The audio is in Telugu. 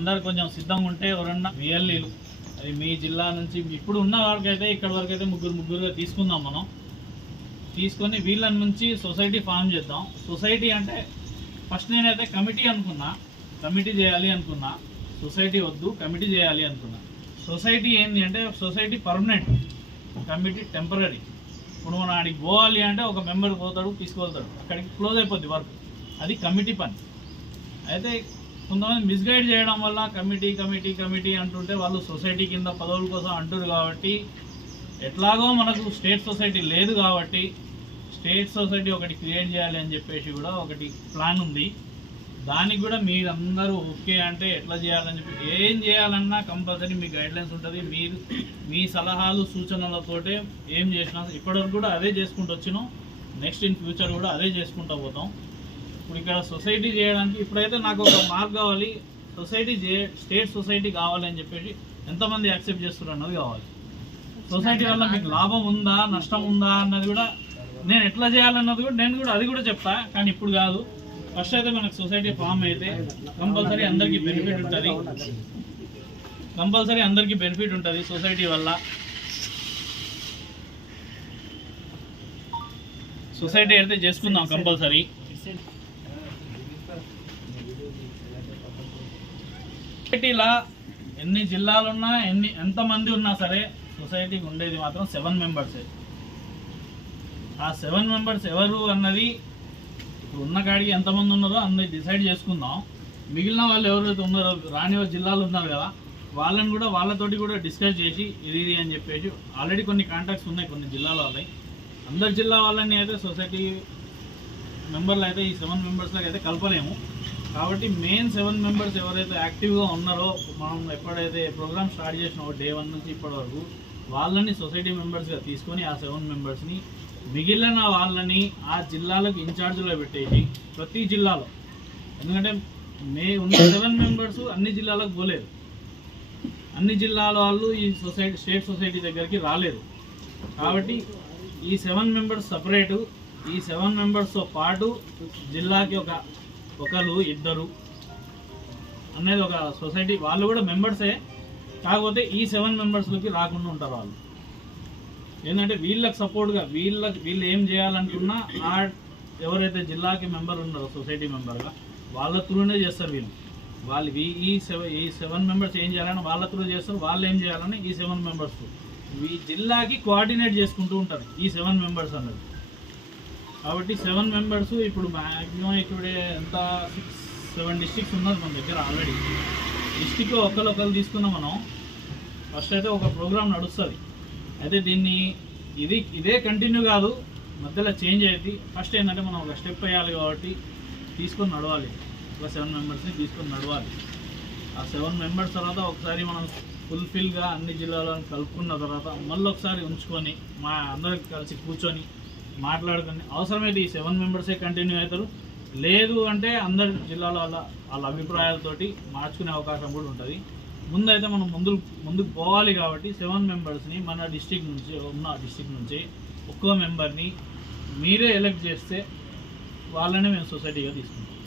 అందరు కొంచెం సిద్ధంగా ఉంటే ఎవరన్నా విఎల్ఈలు అది మీ జిల్లా నుంచి ఇప్పుడు ఉన్న వాళ్ళకైతే ఇక్కడ వరకు అయితే ముగ్గురు ముగ్గురుగా తీసుకుందాం మనం. తీసుకొని వీళ్ళ నుంచి సొసైటీ ఫామ్ చేద్దాం. సొసైటీ అంటే ఫస్ట్ నేనైతే కమిటీ అనుకున్నా కమిటీ చేయాలి అనుకున్నా. సొసైటీ వద్దు కమిటీ చేయాలి అనుకున్నా. సొసైటీ ఏంటి అంటే సొసైటీ పర్మనెంట్ కమిటీ టెంపరీ ఇప్పుడు మనం ఆడికి పోవాలి అంటే ఒక మెంబర్ పోతాడు తీసుకువెళ్తాడు. అక్కడికి క్లోజ్ అయిపోద్ది వర్క్. అది కమిటీ పని. అయితే కొంతమంది మిస్గైడ్ చేయడం వల్ల కమిటీ కమిటీ కమిటీ అంటుంటే వాళ్ళు సొసైటీ కింద పదవుల కోసం అంటురు కాబట్టి ఎట్లాగో మనకు స్టేట్ సొసైటీ లేదు కాబట్టి స్టేట్ సొసైటీ ఒకటి క్రియేట్ చేయాలి అని చెప్పేసి కూడా ఒకటి ప్లాన్ ఉంది. దానికి కూడా మీరందరూ ఓకే అంటే ఎట్లా చేయాలని చెప్పి ఏం చేయాలన్నా కంపల్సరీ మీ గైడ్లైన్స్ ఉంటుంది. మీరు మీ సలహాలు సూచనలతోటే ఏం చేసినా ఇప్పటివరకు కూడా అదే చేసుకుంటూ వచ్చినాం. నెక్స్ట్ ఇన్ ఫ్యూచర్ కూడా అదే చేసుకుంటూ పోతాం. ఇప్పుడు ఇక్కడ సొసైటీ చేయడానికి ఇప్పుడైతే నాకు ఒక మార్క్ కావాలి. సొసైటీ చే స్టేట్ సొసైటీ కావాలి అని చెప్పేసి ఎంతమంది యాక్సెప్ట్ చేస్తున్నారు అన్నది కావాలి. సొసైటీ వల్ల మీకు లాభం ఉందా నష్టం ఉందా అన్నది కూడా నేను ఎట్లా చేయాలన్నది కూడా నేను కూడా అది కూడా చెప్తా. కానీ ఇప్పుడు కాదు. ఫస్ట్ అయితే మనకు సొసైటీ ఫామ్ అయితే కంపల్సరీ అందరికీ బెనిఫిట్ ఉంటుంది. కంపల్సరీ అందరికీ బెనిఫిట్ ఉంటుంది సొసైటీ వల్ల. సొసైటీ అయితే చేసుకుందాం కంపల్సరీ. సొసైటీలా ఎన్ని జిల్లాలున్నా ఎన్ని ఎంతమంది ఉన్నా సరే సొసైటీకి ఉండేది మాత్రం సెవెన్ మెంబర్సే ఆ సెవెన్ మెంబర్స్ ఎవరు అన్నది ఇప్పుడు ఉన్న కాడికి ఎంతమంది ఉన్నారో అన్నది డిసైడ్ చేసుకుందాం. మిగిలిన వాళ్ళు ఎవరైతే ఉన్నారో రాని జిల్లాలు ఉన్నారు కదా వాళ్ళని కూడా వాళ్ళతోటి కూడా డిస్కస్ చేసి ఇది ఇది అని చెప్పేసి ఆల్రెడీ కొన్ని కాంటాక్ట్స్ ఉన్నాయి కొన్ని జిల్లాల వాళ్ళవి అందరి జిల్లా వాళ్ళని అయితే సొసైటీ మెంబర్లు అయితే ఈ సెవెన్ మెంబర్స్లో అయితే కలపలేము. కాబట్టి మెయిన్ సెవెన్ మెంబర్స్ ఎవరైతే యాక్టివ్గా ఉన్నారో మనం ఎప్పుడైతే ప్రోగ్రామ్ స్టార్ట్ చేసినామో డే వన్ నుంచి ఇప్పటి వరకు వాళ్ళని సొసైటీ మెంబర్స్గా తీసుకొని ఆ సెవెన్ మెంబర్స్ని మిగిలిన వాళ్ళని ఆ జిల్లాలకు ఇన్ఛార్జ్లో పెట్టేసి ప్రతి జిల్లాలో. ఎందుకంటే మే ఉన్న సెవెన్ మెంబర్స్ అన్ని జిల్లాలకు పోలేదు. అన్ని జిల్లాల వాళ్ళు ఈ సొసైటీ స్టేట్ సొసైటీ దగ్గరికి రాలేదు. కాబట్టి ఈ సెవెన్ మెంబర్స్ సపరేటు ఈ సెవెన్ మెంబర్స్తో పాటు జిల్లాకి ఒక ఒకరు ఇద్దరు అనేది ఒక సొసైటీ వాళ్ళు కూడా మెంబర్సే కాకపోతే ఈ సెవెన్ మెంబర్స్లోకి రాకుండా ఉంటారు వాళ్ళు. ఏంటంటే వీళ్ళకి సపోర్ట్గా వీళ్ళకి వీళ్ళు ఏం చేయాలనుకున్నా ఆ ఎవరైతే జిల్లాకి మెంబర్ ఉన్నారో సొసైటీ మెంబర్గా వాళ్ళ త్రూనే చేస్తారు వీళ్ళు. వాళ్ళు ఈ- ఈ సెవెన్ ఈ సెవెన్ మెంబర్స్ ఏం చేయాలని వాళ్ళ త్రూ చేస్తారు వాళ్ళు ఏం చేయాలని ఈ సెవెన్ మెంబర్స్ ఈ జిల్లాకి కోఆర్డినేట్ చేసుకుంటూ ఉంటారు ఈ సెవెన్ మెంబర్స్ అన్నది కాబట్టి సెవెన్ మెంబర్స్ ఇప్పుడు మ్యాక్సిమం ఇక్కడే ఎంత సిక్స్ సెవెన్ డిస్టిక్స్ ఉన్నది మన దగ్గర ఆల్రెడీ డిస్టిక్ ఒకరు ఒకరు తీసుకున్నాం మనం. ఫస్ట్ అయితే ఒక ప్రోగ్రామ్ నడుస్తుంది. అయితే దీన్ని ఇది ఇదే కంటిన్యూ కాదు మధ్యలో చేంజ్ అయ్యింది. ఫస్ట్ ఏంటంటే మనం ఒక స్టెప్ వేయాలి కాబట్టి తీసుకొని నడవాలి. ఒక సెవెన్ మెంబర్స్ని తీసుకొని నడవాలి. ఆ సెవెన్ మెంబర్స్ తర్వాత ఒకసారి మనం ఫుల్ఫిల్గా అన్ని జిల్లాలను కలుపుకున్న తర్వాత మళ్ళీ ఒకసారి ఉంచుకొని మా అందరికి కలిసి కూర్చొని మాట్లాడుకుని అవసరమైతే ఈ సెవెన్ మెంబర్సే కంటిన్యూ అవుతారు. లేదు అంటే అందరి జిల్లాలో వాళ్ళ వాళ్ళ అభిప్రాయాలతోటి మార్చుకునే అవకాశం కూడా ఉంటుంది. ముందైతే మనం ముందు ముందుకు పోవాలి కాబట్టి సెవెన్ మెంబర్స్ని మన డిస్టిక్ నుంచి ఉన్న డిస్టిక్ నుంచి ఒక్కో మెంబర్ని మీరే ఎలక్ట్ చేస్తే వాళ్ళనే మేము సొసైటీగా తీసుకుంటాం.